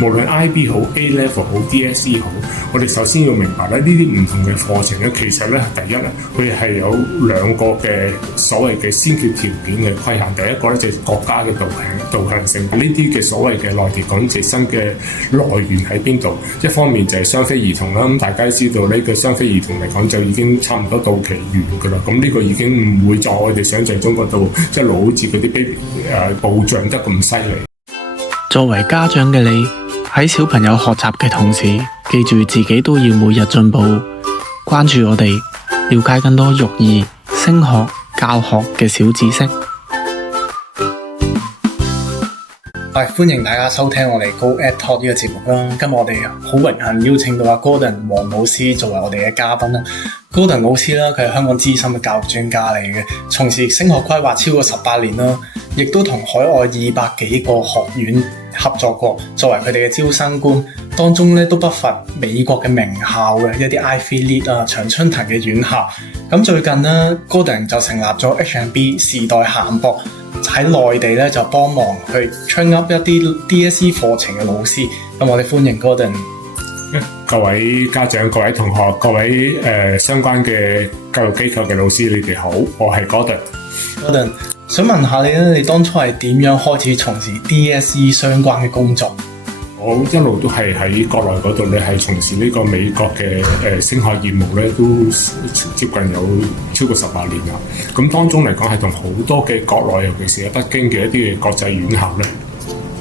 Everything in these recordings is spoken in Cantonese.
無論 IB 好、A Level 好、DSE 好，我哋首先要明白咧，呢啲唔同嘅課程咧，其實咧第一咧，佢係有兩個嘅所謂嘅先決條件嘅規限。第一個咧就係國家嘅導向性，呢啲嘅所謂嘅內地港直生嘅來源喺邊度？一方面就係雙非兒童啦，咁大家知道呢個雙非兒童嚟講就已經差唔多到期完㗎啦。咁呢個已經唔會在我哋想象中嗰度一路好似嗰啲 baby 暴漲得咁犀利。作為家長嘅你，喺小朋友學習嘅同時，記住自己都要每日進步，關注我哋，了解更多育兒、升學、教學嘅小知識。歡迎大家收聽我哋 Go Ed Talk 呢個節目啦。今日我哋好榮幸邀請到阿 Gordon 黃老師作為我哋嘅嘉賓啦。Gordon 老師啦，佢係香港資深嘅教育專家嚟嘅，從事升學規劃超過18年啦，亦都同海外200幾個學院合作過，作為佢哋嘅招生官，當中咧都不乏美國嘅名校嘅一啲 Ivy League 啊、常春藤嘅院校。咁最近咧 ，Gordon 就成立咗 H&B 時代嫻博，喺內地咧就幫忙去 train up 一啲 DSE 課程嘅老師。咁我哋歡迎 Gordon。各位家長、各位同學、各位相關嘅教育機構嘅老師，你哋好，我係 Gordon。想問下你咧，你當初係點樣開始從事 DSE 相關嘅工作？我一路都係喺國內嗰度咧，係從事呢個美國嘅升學業務咧，都接近有超過18年啦。咁當中嚟講係同好多嘅國內，尤其是喺北京嘅一啲嘅國際院校咧，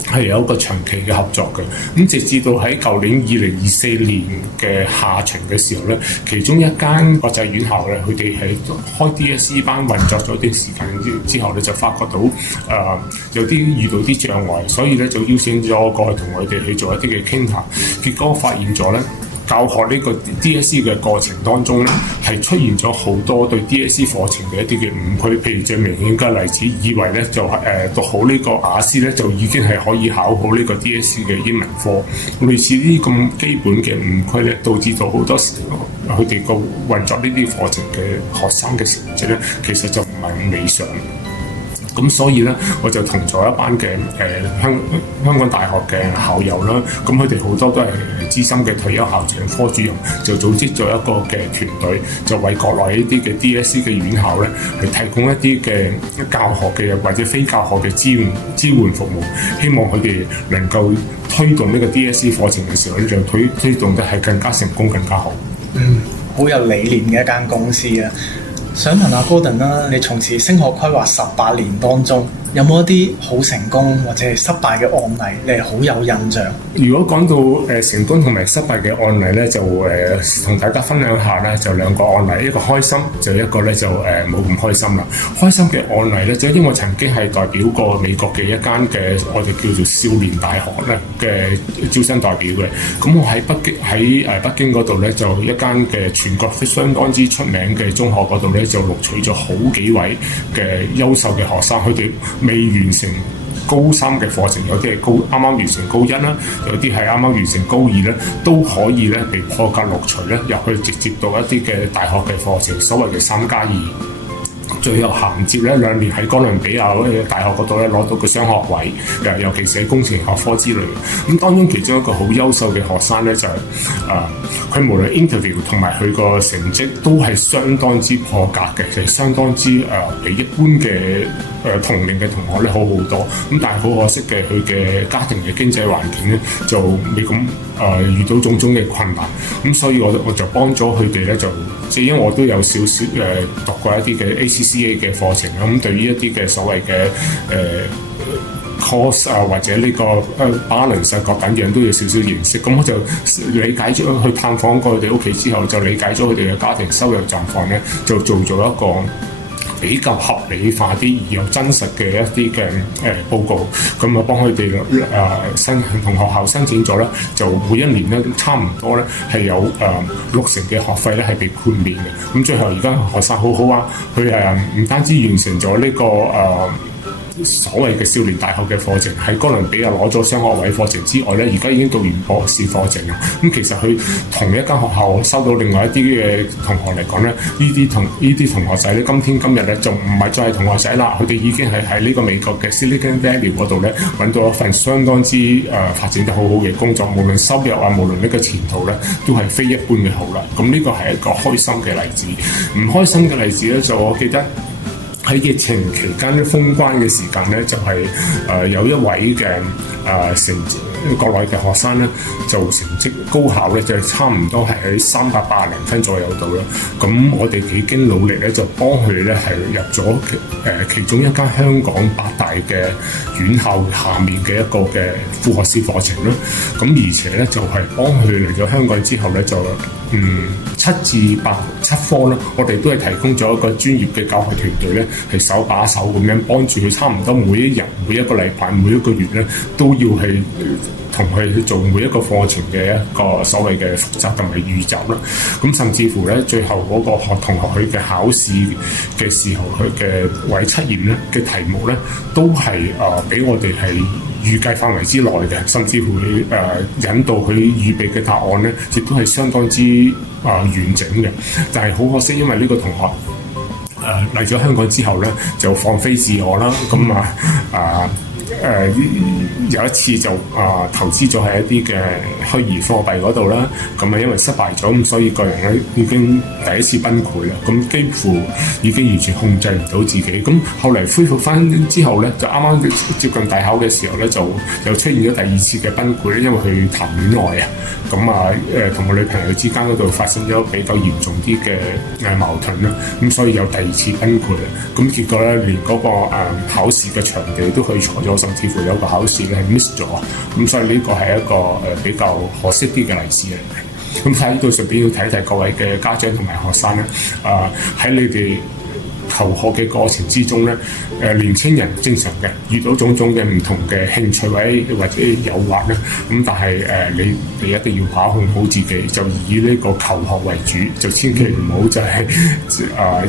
係有一個長期嘅合作嘅。咁直至到喺舊年2024年嘅下旬嘅時候咧，其中一間國際院校咧，佢哋喺開 DSE 班運作咗一段時間之後咧，就發覺到有啲遇到啲障礙，所以咧就邀請咗我過去同佢哋去做一啲嘅傾談。結果發現咗咧，教學呢個 DSE 嘅過程當中咧，係出現咗好多對 DSE 課程嘅一啲嘅誤區。譬如最明顯嘅例子，以為咧就係讀好呢個雅思咧，就已經係可以考好呢個 DSE 嘅英文科。類似呢啲咁基本嘅誤區咧，導致到好多時佢哋個運作呢啲課程嘅學生嘅成績咧，其實就唔係咁理想。咁所以咧，我就同咗一班嘅香港大學嘅校友啦，咁佢哋好多都係資深嘅退休校長、科主任，就組織咗一個嘅團隊，就為國內呢啲嘅 DSE 嘅院校咧，係提供一啲嘅教學嘅或者非教學嘅支援服務，希望佢哋能夠推動呢個 DSE 課程嘅時候咧，就推動得係更加成功、更加好。好有理念嘅一間公司啊！想問下 Gordon 啦，你從事升學規劃18年當中，有冇一啲好成功或者係失敗嘅案例，你係好有印象？如果講到成功同埋失敗嘅案例咧，就同大家分享下咧，就兩個案例，一個開心，就一個咧就冇咁開心啦。開心嘅案例咧，就因為我曾經係代表過美國嘅一間嘅我哋叫做少年大學咧嘅招生代表嘅。咁我喺北京嗰度咧，就一間嘅全國相當之出名嘅中學嗰度咧，就錄取咗好幾位嘅優秀嘅學生，佢哋未完成高3嘅課程，有啲係啱啱完成高1啦，有啲係啱啱完成高2咧，都可以咧被破格錄取咧入去直接讀一啲嘅大學嘅課程，所謂嘅3+2。最後銜接咧2年喺哥倫比亞大學嗰度咧攞到個雙學位，尤其是喺工程學科之類。咁當中其中一個好優秀嘅學生咧就係佢無論 interview 同埋佢個成績都係相當之破格嘅，就係相當之比一般嘅同齡嘅同學咧好好多。咁但係好可惜嘅，佢嘅家庭嘅經濟環境咧就未咁遇到種種嘅困難。咁所以我就幫咗佢哋咧，就即係因為我都有少少讀過一啲嘅 ACCA 嘅課程啦。咁對於一啲嘅所謂嘅course 啊，或者呢個balance 各等樣都有少少認識。咁我就理解咗，去探訪過佢哋屋企之後，就理解咗佢哋嘅家庭收入狀況咧，就做咗一個比較合理化啲而又真實嘅一啲嘅報告，咁啊幫佢哋同學校申請咗咧，就每一年咧差唔多咧係有60%嘅學費咧係被豁免嘅。咁最後而家學生好好啊，佢唔單止完成咗呢個所謂嘅少年大學嘅課程，喺哥倫比亞攞咗雙學位課程之外咧，而家已經讀完博士課程啦。咁其實佢同一間學校收到另外一啲嘅同學嚟講咧，呢啲同學仔咧，今日咧就唔係再係同學仔啦，佢哋已經係喺呢個美國嘅 Silicon Valley 嗰度咧揾到一份相當之發展得好好嘅工作，無論收入啊，無論呢個前途咧，都係非一般嘅好啦。咁呢個係一個開心嘅例子。唔開心嘅例子咧，就我記得喺疫情期間咧封關嘅時間咧，就係有一位嘅國內嘅學生咧，就成績高考咧就差唔多係喺380分左右度啦。咁我哋幾經努力咧，就幫佢咧係入咗其中一間香港8大嘅院校下面嘅一個嘅副學士課程啦。咁而且咧就係幫佢嚟咗香港之後咧，就7至8科啦，我哋都係提供咗一個專業嘅教學團隊咧，係手把手咁樣幫住佢，差唔多每一日、每一個禮拜、每一個月咧，都要係同佢去做每一個課程嘅一個所謂嘅複習同埋預習啦。咁甚至乎咧，最後嗰個同學佢嘅考試嘅時候，佢嘅為測驗咧嘅題目咧，都係俾我哋係預計範圍之內嘅，甚至乎引導佢預備嘅答案咧，亦都係相當之完整嘅。但係好可惜，因為呢個同學嚟咗香港之後咧，就放飛自我啦。咁有一次就投資咗喺一啲嘅虛擬貨幣嗰度啦，咁因為失敗咗，咁所以個人咧已經第一次崩潰啦，咁幾乎已經完全控制唔到自己。咁後嚟恢復翻之後咧，就啱啱接近大考嘅時候咧，就又出現咗第二次嘅崩潰咧，因為佢談戀愛啊，咁同個女朋友之間嗰度發生咗比較嚴重啲嘅矛盾啦，咁所以有第二次崩潰啦。咁結果咧，連嗰個考試嘅場地都去錯咗，甚至乎有個考試咧係 miss 咗，咁所以呢個係一個比較可惜啲嘅例子嚟嘅。咁喺呢度順便要提一提各位嘅家長同埋學生咧，喺你哋求學嘅過程之中咧，年青人正常嘅遇到種種嘅唔同嘅興趣或者誘惑咧，咁但係你一定要把控好自己，就以呢個求學為主，就千祈唔好就係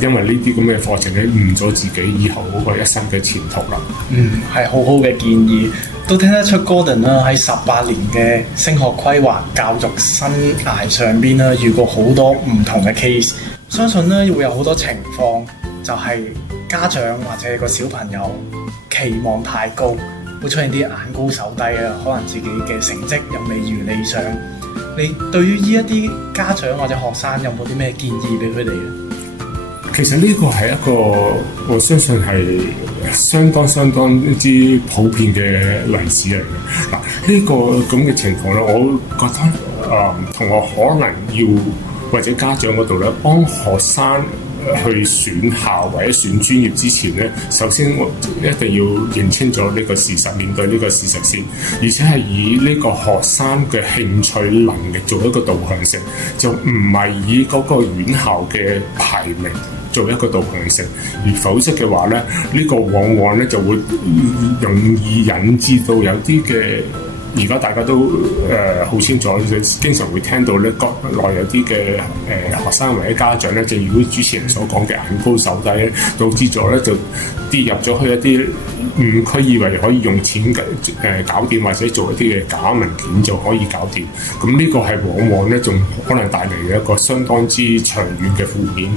因為呢啲咁嘅課程咧誤咗自己以後嗰個一生嘅前途啦。係好好嘅建議，都聽得出 Gordon 啦喺18年嘅升學規劃教育生涯上邊啦，遇過好多唔同嘅 case， 相信咧會有好多情況。就係家長或者個小朋友期望太高，會出現啲眼高手低啊，可能自己嘅成績又未如理想。你對於呢一啲家長或者學生有冇啲咩建議俾佢哋咧？其實呢個係一個我相信係相當之普遍嘅例子嚟嘅。嗱，呢個咁嘅情況咧，我覺得同學可能要或者家長嗰度咧幫學生去選校或者選專業之前咧，首先我一定要認清咗呢個事實，面對呢個事實先，而且係以呢個學生嘅興趣能力做一個導向性，就唔係以嗰個院校嘅排名做一個導向性，而否則嘅話咧，呢個往往咧就會容易引致到有啲嘅。而家大家都好清楚，經常會聽到咧國內有啲嘅學生或者家長咧，正如主持人所講嘅眼高手低咧，導致咗咧就跌入咗去一啲誤區，以為可以用錢搞掂，或者做一啲嘅假文件就可以搞掂。咁呢個係往往咧仲可能帶嚟嘅一個相當之長遠嘅負面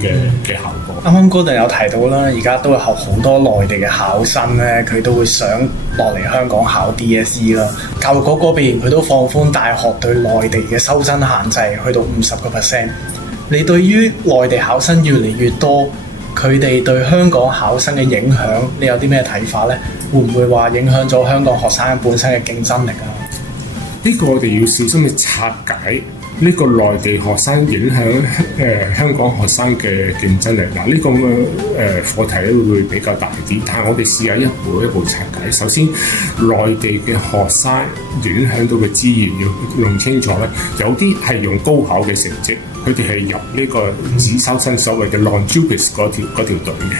嘅效果。啱啱Gordon有提到啦，而家都有好多內地嘅考生咧，佢都會想落嚟香港考 DSE 啦。教育局嗰邊佢都放寬大學對內地嘅收生限制，去到50%。你對於內地考生越嚟越多，佢哋對香港考生嘅影響，你有啲咩睇法呢？會唔會話影響咗香港學生本身嘅競爭力啊？呢個我哋要小心去拆解呢個內地學生影響香港學生嘅競爭力。嗱，呢個課題咧會比較大啲，但係我哋試下一步一步拆解。首先，內地嘅學生影響到嘅資源要弄清楚咧，有啲係用高考嘅成績，佢哋係入呢個只收生所謂嘅 non-JUPAS 嗰條隊嘅。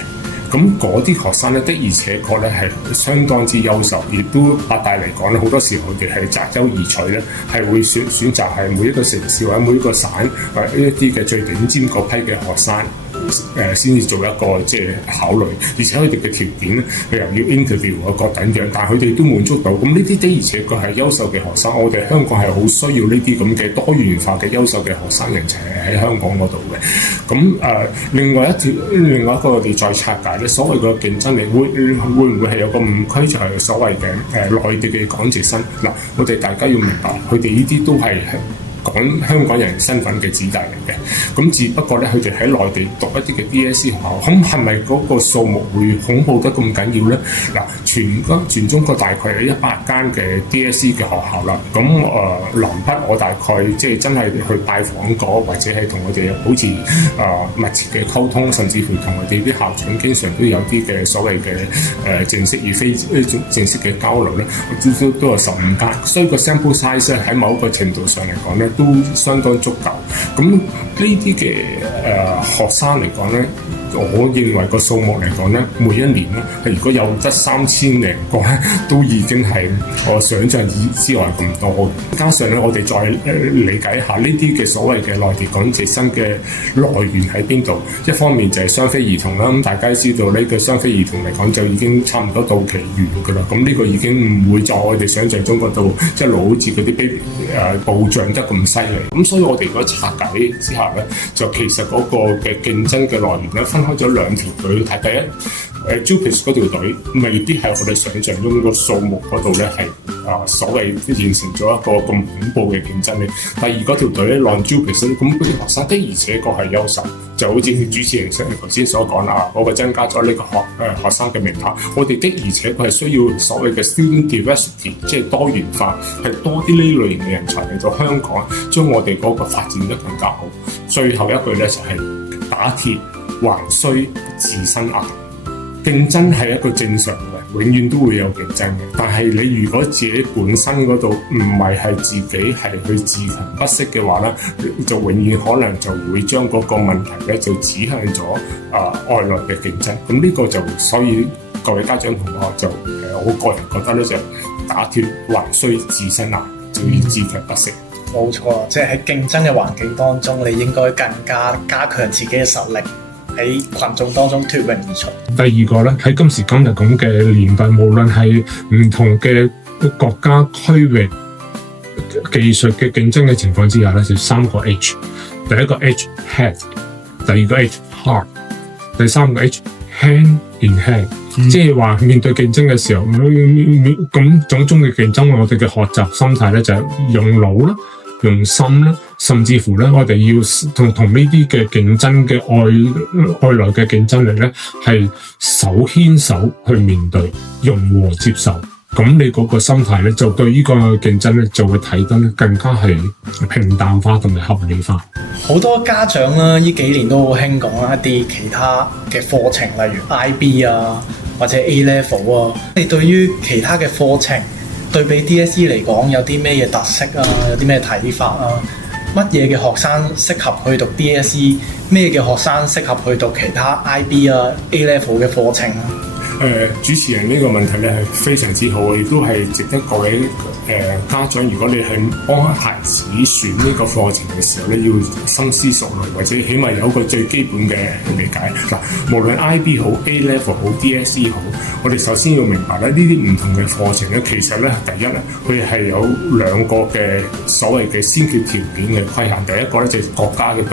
咁嗰啲學生咧的而且確咧係相當之優秀，亦都八大嚟講咧，好多時候佢哋係擇優而取咧，係會選擇係每一個城市或者每一個省或者一啲嘅最頂尖嗰批嘅學生先至做一個即係考慮，而且佢哋嘅條件咧，佢又要 interview 啊各等樣，但係佢哋都滿足到。咁呢啲的而且確係優秀嘅學生，我哋香港係好需要呢啲咁嘅多元化嘅優秀嘅學生人才喺香港嗰度嘅。咁另外一個我哋再拆解咧，所謂嘅競爭力會唔會係有個誤區，就係所謂嘅內地嘅港籍生嗱，我哋大家要明白，佢哋呢啲都係講香港人身份嘅子弟嚟嘅，咁只不過咧，佢哋喺內地讀一啲嘅 DSE 學校，咁係咪嗰個數目會恐怖得咁緊要咧？嗱，全中國大概有100間嘅 DSE 嘅學校啦，咁南北我大概即係真係去拜訪過，或者係同佢哋保持密切嘅溝通，甚至乎同佢哋啲校長經常都有啲嘅所謂嘅正式與非正式嘅交流咧，都有15間，所以個 sample size 喺某一個程度上嚟講咧，都相當足夠。咁呢啲嘅學生嚟講咧，我認為個數目嚟講咧，每一年咧，如果有得3000零個咧，都已經係我想象之外咁多。加上咧，我哋再理解一下呢啲嘅所謂嘅內地港籍生嘅來源喺邊度。一方面就係雙非兒童啦，咁大家知道呢個雙非兒童嚟講就已經差唔多到期完㗎啦。咁呢個已經唔會在我哋想象中嗰度一路好似嗰啲暴漲得咁犀利。咁所以我哋如果拆解之下咧，就其實嗰個嘅競爭嘅來源咧，分開咗2條隊睇。第一，JUPAS 嗰條隊未必係我哋想象中個數目嗰度咧係所謂形成咗一個咁恐怖嘅競爭力。第二嗰條隊咧，non-JUPAS 咁嗰啲學生的而且確係優秀，就好似主持人頭先所講啦，我哋增加咗呢個學生嘅名額。我哋的而且確係需要所謂嘅 student diversity， 即係多元化，係多啲呢類型嘅人才嚟到香港，將我哋嗰個發展得更加好。最後一句咧就係打鐵還需自身硬。競爭係一個正常嘅，永遠都會有競爭嘅。但係你如果自己本身嗰度唔係自己係去自強不息嘅話咧，就永遠可能就會將嗰個問題咧就指向咗外來嘅競爭。咁呢個就所以各位家長同學就我個人覺得咧就打鐵還需自身硬，就要自強不息。冇錯，即係喺競爭嘅環境當中，你應該更加加強自己嘅實力，喺群眾當中脫穎而出。第二個咧，喺今時今日咁嘅年代，無論係唔同嘅國家區域技術嘅競爭嘅情況之下咧，就3個 H。第一個 H head， 第二個 H heart， 第三個 H hand in hand。即係話面對競爭嘅時候，咁種種嘅競爭，我哋嘅學習心態咧就係用腦啦，用心啦，甚至乎咧，我哋要同呢啲嘅競爭嘅外來嘅競爭力咧，係手牽手去面對，融和接受。咁你嗰個心態咧，就對呢個競爭咧，就會睇得更加係平淡化同埋合理化。好多家長啦，呢幾年都好興講一啲其他嘅課程，例如 IB 啊，或者 A Level 啊。你對於其他嘅課程對比 DSE 嚟講，有啲咩嘢特色啊？有啲咩睇法啊？乜嘢嘅學生適合去讀 DSE？ 咩嘅學生適合去讀其他 IB 啊、A Level 嘅課程啊？主持人呢個問題咧係非常之好，亦都係值得各位家長，如果你係幫孩子選呢個課程嘅時候咧，要深思熟慮，或者起碼有一個最基本嘅理解。嗱，無論 IB 好、A Level 好、DSE 好，我哋首先要明白咧，呢啲唔同嘅課程咧，其實咧第一咧，佢係有2個嘅所謂嘅先決條件嘅規限。第一個咧就係國家嘅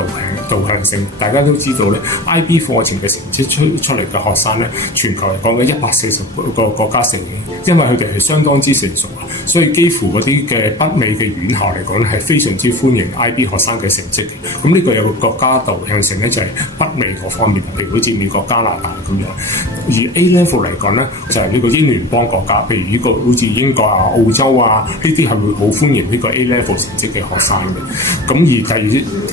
導向性。大家都知道咧 ，IB 課程嘅成績出嚟嘅學生咧，全球嚟講嘅140個國家成員，因為佢哋係相當之成熟啊，所以幾乎嗰啲嘅北美嘅院校嚟講咧，係非常之歡迎 IB 學生嘅成績嘅。咁呢個有個國家導向性咧，就係北美嗰方面，譬如好似美國、加拿大咁樣。而 A Level 嚟講咧，就係呢個英聯邦國家，譬如呢個好似英國啊、澳洲啊，呢啲係會好歡迎呢個 A Level 成績嘅學生嘅。咁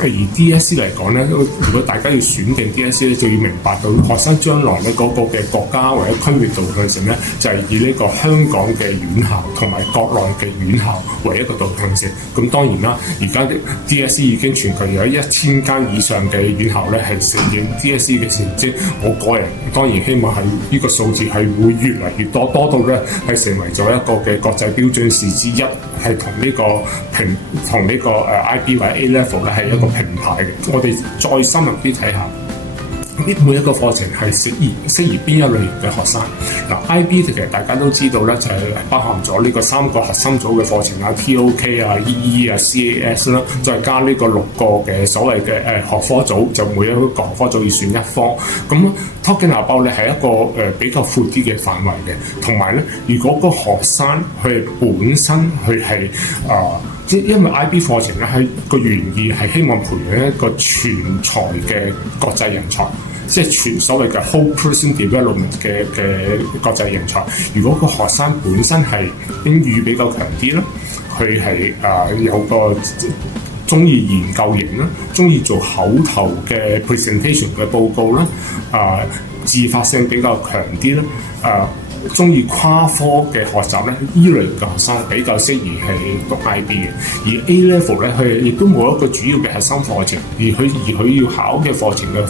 而 DSE 嚟講咧，如果大家要選定 DSE 咧，就要明白到學生將來咧嗰個嘅國家或者區域導向性咧，就係以呢個香港嘅院校同埋國內嘅院校為一個導向性。咁當然啦，而家 DSE 已經全球有1000間以上嘅院校咧係承認 DSE 嘅成績。我個人當然希望係呢個數字係會越嚟越多，多到咧係成為咗一個嘅國際標準試之一，係同呢個IB 或者 A Level 咧係一個平排嘅。我哋再深入啲睇下每一個課程係適宜邊一類型嘅學生。IB 其實大家都知道咧，就係包含咗呢個3個核心組嘅課程啊 ，TOK 啊、EE 啊、CAS 啦，再加呢個6個嘅所謂嘅學科組，就每一個學科組要選一科。咁 Talking About 咧係一個比較闊啲嘅範圍嘅，同埋咧，如果個學生佢本身佢係因為 IB 課程咧係個原意係希望培養一個全才嘅國際人才。即係全所謂嘅 whole person development 嘅國際人才。如果個學生本身係英語比較強啲啦，佢係有個中意研究型啦，中意做口頭嘅 presentation 嘅報告啦，自發性比較強啲啦，中意跨科嘅學習咧，依類嘅學生比較適宜係讀 IB 嘅。而 A level 咧，佢亦都冇一個主要嘅核心課程，而佢要考嘅課程嘅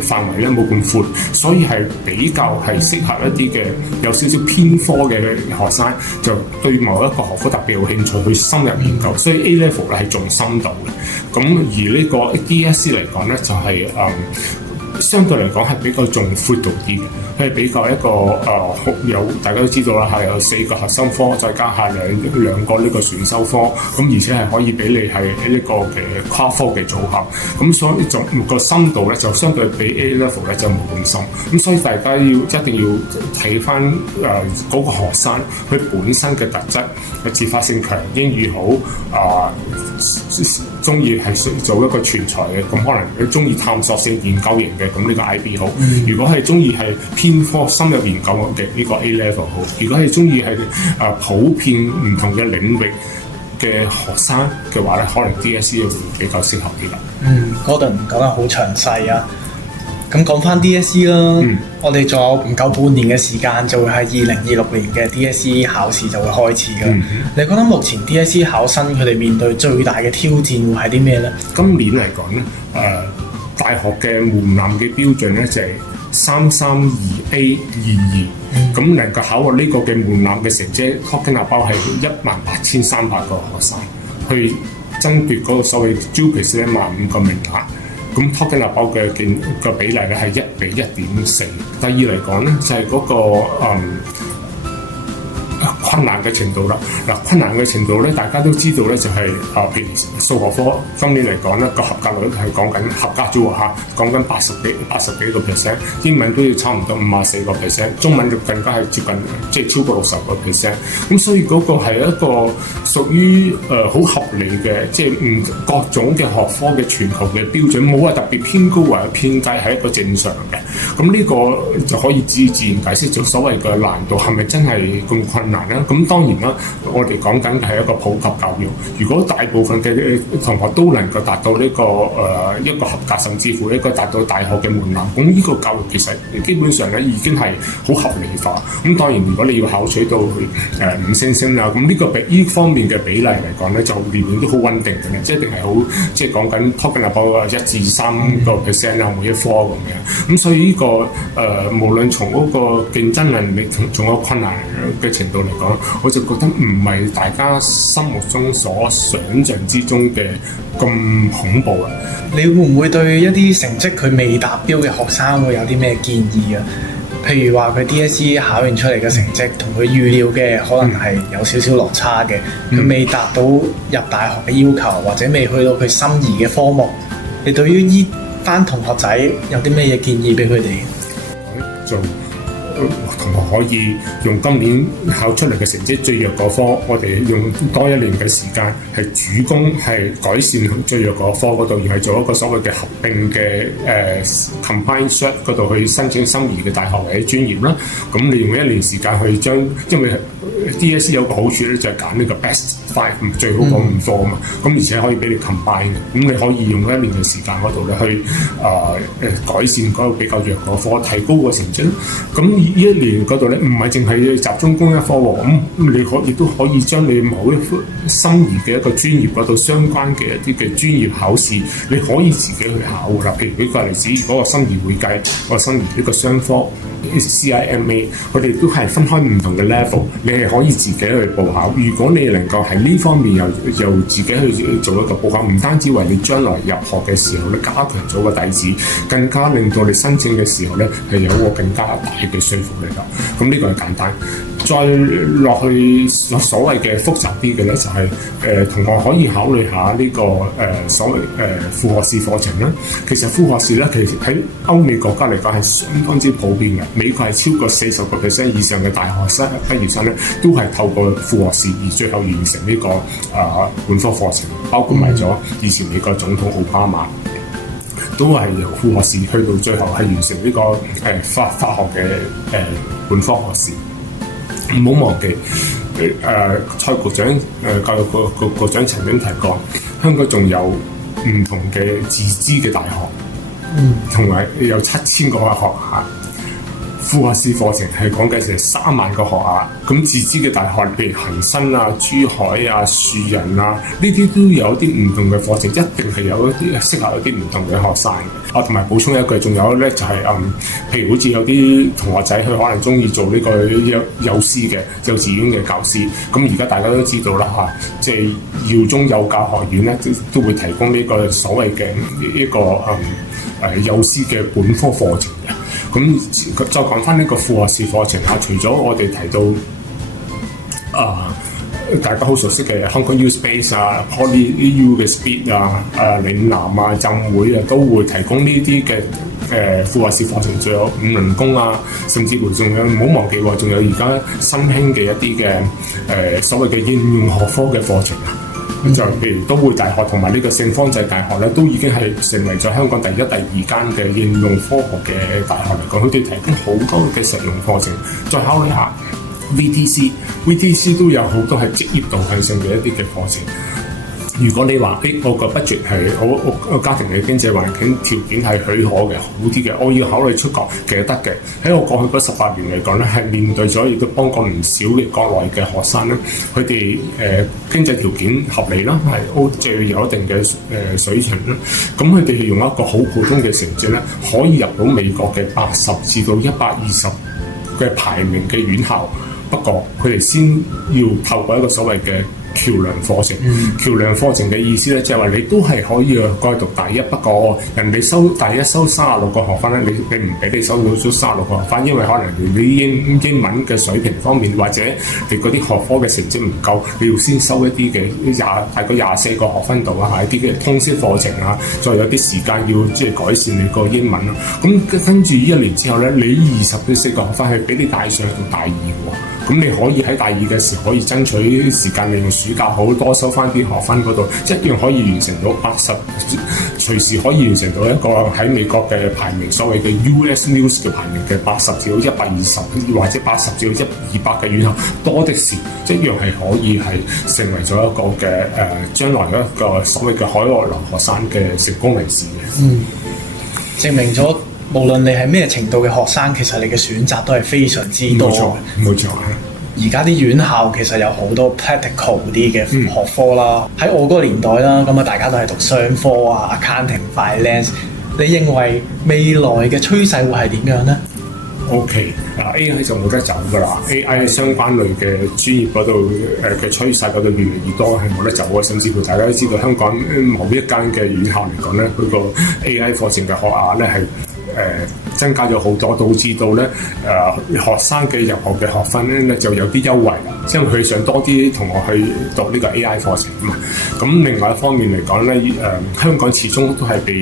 範圍咧冇咁闊，所以係比較係適合一啲嘅有少少偏科嘅學生，就對某一個學科特別有興趣去深入研究。所以 A level 咧係重深度嘅。咁而呢個 DSE 嚟講咧，就係相對嚟講係比較重闊度啲嘅，佢係比較一個有大家都知道啦，係有4個核心科，再加下兩個呢個選修科，咁而且係可以俾你係一個嘅跨科嘅組合，咁所以就個深度咧就相對比 A level 咧就冇咁深，咁所以大家一定要睇翻嗰個學生佢本身嘅特質，自發性強，英語好中意係做一個全才嘅，咁可能佢中意探索性研究型嘅，咁呢個 IB 好。如果係中意係偏科深入研究嘅，呢個 A level 好。如果係中意係普遍唔同嘅領域嘅學生嘅話咧，可能 DSE 會比較適合啲啦。Gordon 講得好詳細啊！咁講翻 DSE 啦，我哋仲有唔夠半年嘅時間，就會係2026年嘅 DSE 考試就會開始㗎。你覺得目前 DSE 考生佢哋面對最大嘅挑戰會係啲咩咧？今年嚟講咧，大學嘅門檻嘅標準咧就係332A 22，咁能夠考獲呢個嘅門檻嘅成績 Talking About 係18300個學生去爭奪嗰個所謂 JUPAS 15000個名額。咁 Talking About 嘅比例咧係1比1.4。第二嚟講咧就係嗰個困難嘅程度啦。困難嘅程度咧，大家都知道咧，就係譬如數學科今年嚟講咧，個合格率係講緊合格咗喎嚇，講緊80幾個 percent， 英文都要差唔多54個 percent， 中文就更加係接近即係超過60個 percent。咁所以嗰個係一個屬於好合理嘅，即係各種嘅學科嘅全球嘅標準，冇話特別偏高或者偏低，係一個正常嘅。咁呢個就可以自然解釋咗所謂嘅難度係咪真係咁困難咧？咁當然啦，我哋講緊嘅係一個普及教育。如果大部分嘅同學都能夠達到呢個一個合格，甚至乎一個達到大學嘅門檻，咁呢個教育其實基本上咧已經係好合理化。咁當然，如果你要考取到5星星啦，咁呢方面嘅比例嚟講咧，就年年都好穩定嘅，即係一定係好即係講緊 Talking About 1至3個 percent 啊，每一科咁樣。咁所以呢個無論從嗰個競爭能力仲有困難嘅程度嚟講，我就覺得唔係大家心目中所想像之中嘅咁恐怖啦。你會唔會對一啲成績佢未達標嘅學生會有啲咩建議啊？譬如話佢 DSE 考完出嚟嘅成績同佢預料嘅可能係有少少落差嘅，佢未達到入大學嘅要求，或者未去到佢心儀嘅科目，你對於呢班同學仔有啲咩嘢建議俾佢哋？同學可以用今年考出嚟嘅成績最弱嗰科，我哋用多1年嘅時間係主攻係改善最弱嗰科嗰度，而係做一個所謂嘅合併嘅combined cert 嗰度去申請心儀嘅大學或者專業啦。咁你用1年時間去將，因為 DSE 有個好處咧，就係揀呢個 best 5最好嗰5科啊嘛。咁而且可以俾你 combine 嘅，咁你可以用1年嘅時間嗰度咧去改善嗰個比較弱嗰科，提高個成績。咁呢1年嗰度咧，唔係淨係集中攻一科喎，咁你亦都可以將你某一科心儀嘅一個專業嗰度相關嘅一啲嘅專業考試，你可以自己去考㗎啦。譬如舉個例子，如果我心儀會計，我心儀呢個商科， CIMA， 佢哋都係分開唔同嘅 level， 你係可以自己去報考。如果你能夠喺呢方面又自己去做一個報考，唔單止為你將來入學嘅時候咧加強咗個底子，更加令到你申請嘅時候咧係有個更加大嘅說服力㗎。咁呢個係簡單。再落去所謂嘅複雜啲嘅咧，就係同學可以考慮下呢個所謂副學士課程啦。其實副學士咧，其實喺歐美國家嚟講係相當之普遍嘅。美國係超過40% 以上嘅大學生畢業生咧，都係透過副學士而最後完成呢個本科課程，包括埋咗以前美國總統奧巴馬。都係由副學士去到最後係完成呢個化學嘅本科學士。唔好忘記，蔡局長教育局長曾經提過，香港仲有唔同嘅自資嘅大學，同埋有7000個學校。副學士課程係講緊成3萬個學額，咁自資嘅大學，譬如恒生啊、珠海啊、樹仁啊，呢啲都有啲唔同嘅課程，一定係有一啲適合一啲唔同嘅學生嘅。同埋補充一句，仲有咧就係譬如好似有啲同學仔佢可能中意做呢個幼師嘅幼稚園嘅教師，咁而家大家都知道啦嚇，即係耀中幼教學院咧都會提供呢個所謂嘅一個幼師嘅本科課程嘅。咁再講翻呢個副學士課程啊，除咗我哋提到大家好熟悉嘅香港 U Space 啊、PolyU 嘅 Speed 啊、嶺南啊、浸會啊，都會提供呢啲嘅副學士課程，仲有五輪功啊，甚至乎仲有唔好忘記喎，仲有而家新興嘅一啲嘅所謂嘅應用學科嘅課程啊。就譬如都會大學同埋呢個聖方濟大學咧，都已經係成為咗香港第一、第二間嘅應用科學嘅大學嚟講，佢哋提供好多嘅實用課程。再考慮下 VTC 都有好多係職業導向性嘅一啲嘅課程。如果你話我個 budget 係我家庭嘅經濟環境條件係許可嘅，好啲嘅，我要考慮出國，其實得嘅。喺我過去嗰18年嚟講咧，係面對咗亦都幫過唔少嘅國內嘅學生咧，佢哋經濟條件合理啦，係即係有一定嘅水平啦。咁佢哋用一個好普通嘅成績咧，可以入到美國嘅80至到120嘅排名嘅院校。不過佢哋先要透過一個所謂嘅橋梁課程，橋梁課程嘅意思咧，即係話你都係可以過去讀大一，不過人哋收大一收36個學分咧，你唔俾你收到36個學分，因為可能你英文嘅水平方面，或者你嗰啲學科嘅成績唔夠，你要先收一啲嘅大概24個學分度啊，一啲嘅通識課程啊，再有啲時間要即係改善你個英文啊。咁跟住呢1年之後咧，你24個學分係俾你帶上去到大二喎。咁你可以喺大二嘅時候可以爭取時間，利用暑假好多收翻啲學分嗰度，一樣可以完成到80，隨時可以完成到一個喺美國嘅排名，所謂嘅 US News 嘅排名嘅80至到120，或者80至到200嘅院校多的是，一樣係可以係成為咗一個嘅將來一個所謂嘅海外留學生嘅成功例子嘅。證明咗無論你係咩程度嘅學生，其實你嘅選擇都係非常之多。冇錯。而家啲院校其實有好多 practical 啲嘅學科啦。喺我嗰個年代啦，咁啊大家都係讀商科啊、accounting、finance。你認為未來嘅趨勢會係點樣呢？ OK， AI 就冇得走㗎啦。AI 相關類嘅專業嗰度嘅趨勢嗰度越嚟越多，係冇得走嘅。甚至乎大家都知道香港某一間嘅院校嚟講咧，佢個 AI 課程嘅學額咧係增加咗好多，導致到咧學生嘅入學嘅學分咧就有啲優惠啦，因為佢想多啲同學去讀呢個 AI 課程啊嘛。咁另外一方面嚟講咧，香港始終都係被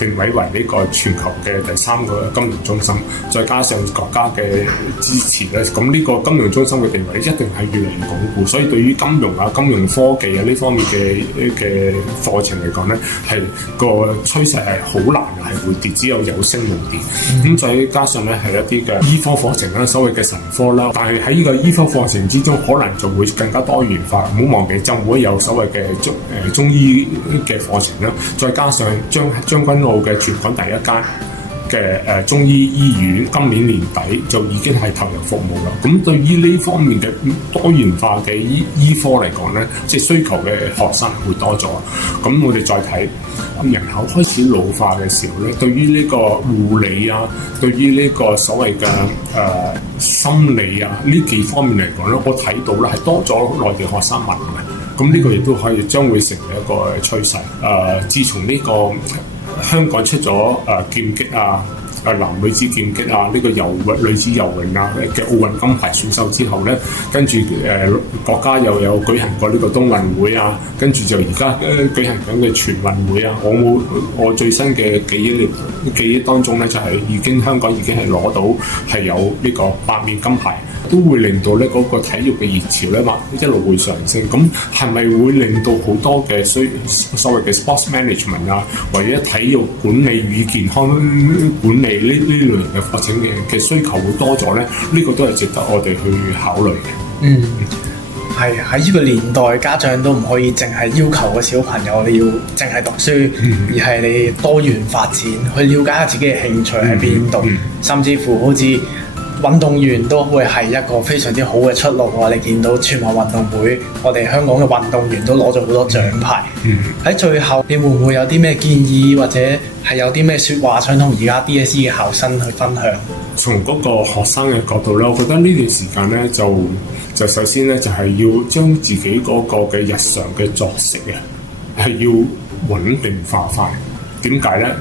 定位為呢個全球嘅第3個金融中心，再加上國家嘅支持咧，咁呢個金融中心嘅地位一定係越嚟越鞏固。所以對於金融啊、金融科技啊呢方面嘅課程嚟講咧，係個趨勢係好難係會跌，只有升無跌。咁再加上咧係一啲嘅醫科課程啦，所謂嘅神科啦，但係喺呢個醫科課程之中，可能就會更加多元化。唔好忘記浸會有所謂嘅中醫嘅課程啦，再加上將軍澳嘅全港第一間嘅中醫醫院今年年底就已經係投入服務啦。咁對於呢方面嘅多元化嘅醫科嚟講咧，即係需求嘅學生會多咗。咁我哋再睇人口開始老化嘅時候咧，對於呢個護理啊，對於呢個所謂嘅心理啊呢幾方面嚟講咧，我睇到咧係多咗內地學生問嘅。咁呢個亦都可以將會成為一個趨勢。自從呢個香港出咗劍擊啊、男女子劍擊啊、呢個女子游泳啊嘅奧運金牌選手之後咧，跟住國家又有舉行過呢個冬運會啊，跟住就而家舉行緊嘅全運會啊。我最新嘅記憶當中咧，就係香港已經係攞到係有呢個8面金牌。都會令到咧嗰個體育嘅熱潮咧一路會上升。咁係咪會令到好多嘅所謂嘅 sports management 啊，或者體育管理與健康管理呢類型嘅課程嘅需求會多咗咧？呢個都係值得我哋去考慮嘅。係喺呢個年代，家長都唔可以淨係要求個小朋友你要淨係讀書，而係你多元發展，去了解下自己嘅興趣喺邊度，甚至乎好似運動員都會係一個非常之好嘅出路喎！你見到全運運動會，我哋香港嘅運動員都攞咗好多獎牌。喺最後，你會唔會有啲咩建議，或者係有啲咩説話想同而家 DSE 嘅考生去分享？從嗰個學生嘅角度咧，我覺得呢段時間咧就首先咧就係要將自己嗰個嘅日常嘅作息啊係要穩定化翻。點解咧？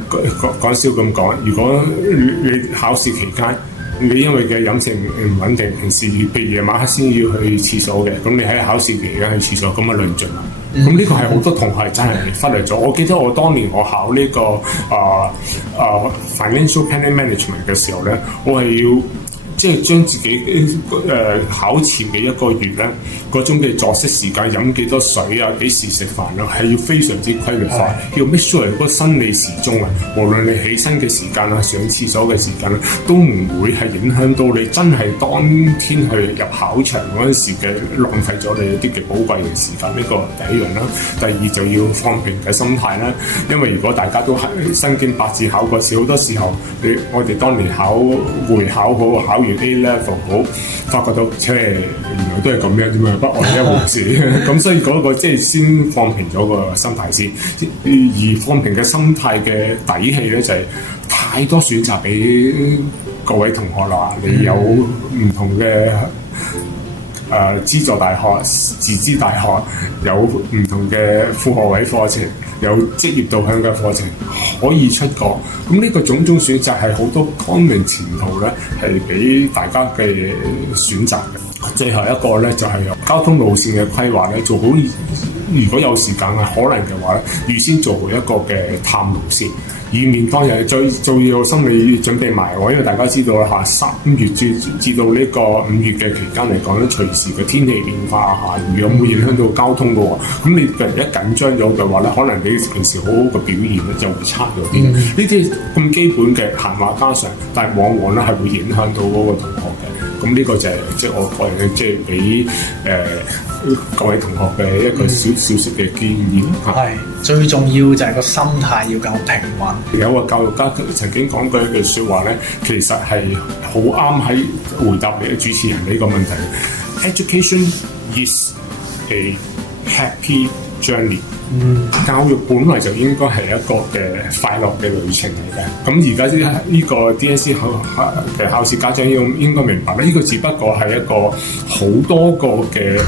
講笑咁講，如果你考試期間，你因為嘅飲食唔穩定，平時譬如夜晚黑先要去廁所嘅，咁你喺考試期間去廁所，咁啊論盡啦。咁呢個係好多同學真係忽略咗。我記得我當年我考呢個financial planning management 嘅時候咧，我係要即係將自己考前嘅1個月咧，嗰種嘅作息時間，飲幾多水啊，幾時食飯啊，係要非常之規律化，要 make sure 嗰個生理時鐘啊，無論你起身嘅時間啊，上廁所嘅時間啊，都唔會係影響到你真係當天去入考場嗰陣時嘅浪費咗你一啲嘅寶貴嘅時間。呢個第一樣啦。第二就要放平嘅心態啦，因為如果大家都係身經百戰考過試，好多時候我哋當年會考好考完 A level 好，發覺到原來都係咁樣啫嘛，不外一回事。咁所以嗰個即係先放平咗個心態先，而放平嘅心態嘅底氣咧就係太多選擇俾各位同學啦。你有唔同嘅資助大學、自資大學，有唔同嘅副學位課程，有職業導向嘅課程可以出國。咁呢個種種選擇係好多光明前途咧，係俾大家嘅選擇嘅。最後一個咧就係交通路線嘅規劃咧，做好。如果有時間啊，可能嘅話咧，預先做好一個嘅探路線，以免當日再有心理準備埋。因為大家知道啦嚇，3月至到呢個5月嘅期間嚟講咧，隨時嘅天氣變化下雨有冇影響到交通嘅喎？咁你個人一緊張咗嘅話咧，可能你平時好好嘅表現咧就會差咗啲。呢啲咁基本嘅閒話家常，但係往往咧係會影響到嗰個同學嘅。咁呢個就係即係我個人即係俾各位同學嘅一個小小嘅建議。係最重要就係個心態要夠平穩。有個教育家曾經講過一句説話咧，其實係好啱喺回答你嘅主持人呢個問題。Education is a happy journey。教育本來就應該係一個嘅快樂嘅旅程嚟嘅。咁而家呢個 DSE 嘅考試，家長應該明白咧，呢個只不過係一個好多個嘅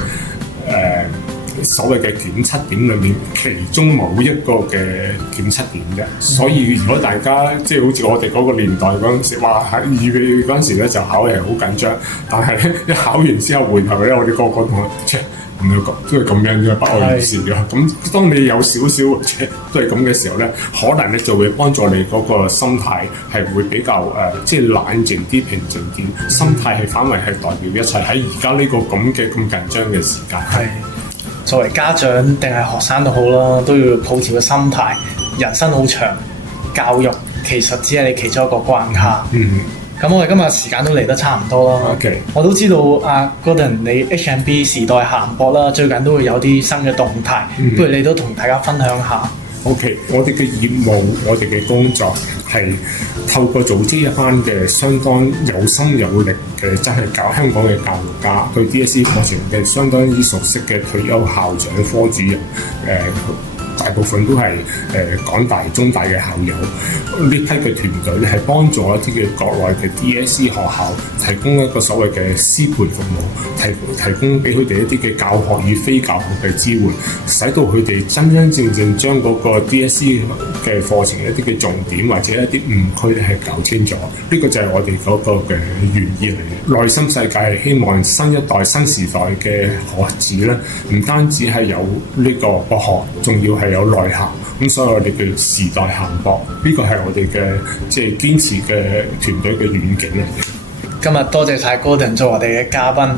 所謂嘅檢測點裏面其中某一個嘅檢測點啫。所以如果大家即係好似我哋嗰個年代嗰陣時，哇喺2月嗰陣時咧就考係好緊張，但係咧一考完之後回頭咧，我哋個個同學都係咁樣啫，不外如是嘅。咁當你有少少都係咁嘅時候咧，可能咧就會幫助你嗰個心態係會比較即係冷靜啲、平靜啲。心態係反為係代表一切喺而家呢個咁緊張嘅時間。係作為家長定係學生都好啦，都要抱持個心態。人生好長，教育其實只係你其中一個關卡。咁我哋今日時間都嚟得差唔多啦。Okay. 我都知道阿 Gordon 你 HMB 時代鹹博啦，最近都會有啲新嘅動態，不如你都同大家分享下。OK，我哋嘅業務，我哋嘅工作係透過組織一班嘅相當有心有力嘅，真係搞香港嘅教育家，對 DSE 課程嘅相當之熟悉嘅退休校長、科主任，大部分都係港大、中大嘅校友。呢批嘅團隊咧係幫助一啲嘅國內嘅 DSE 學校提供一個所謂嘅師培服務，提供俾佢哋一啲嘅教學與非教學嘅支援，使到佢哋真真正正將嗰個 DSE 嘅課程一啲嘅重點或者一啲誤區咧係搞清楚。呢個就係我哋嗰個嘅原意嚟嘅。內心世界係希望新一代、新時代嘅學子咧，唔單止係有呢個博學，仲要係有內涵。咁所以我哋叫時代涵博，呢個係我哋嘅即係堅持嘅團隊嘅遠景嚟嘅。今日多謝晒 Gordon 做我哋嘅嘉賓，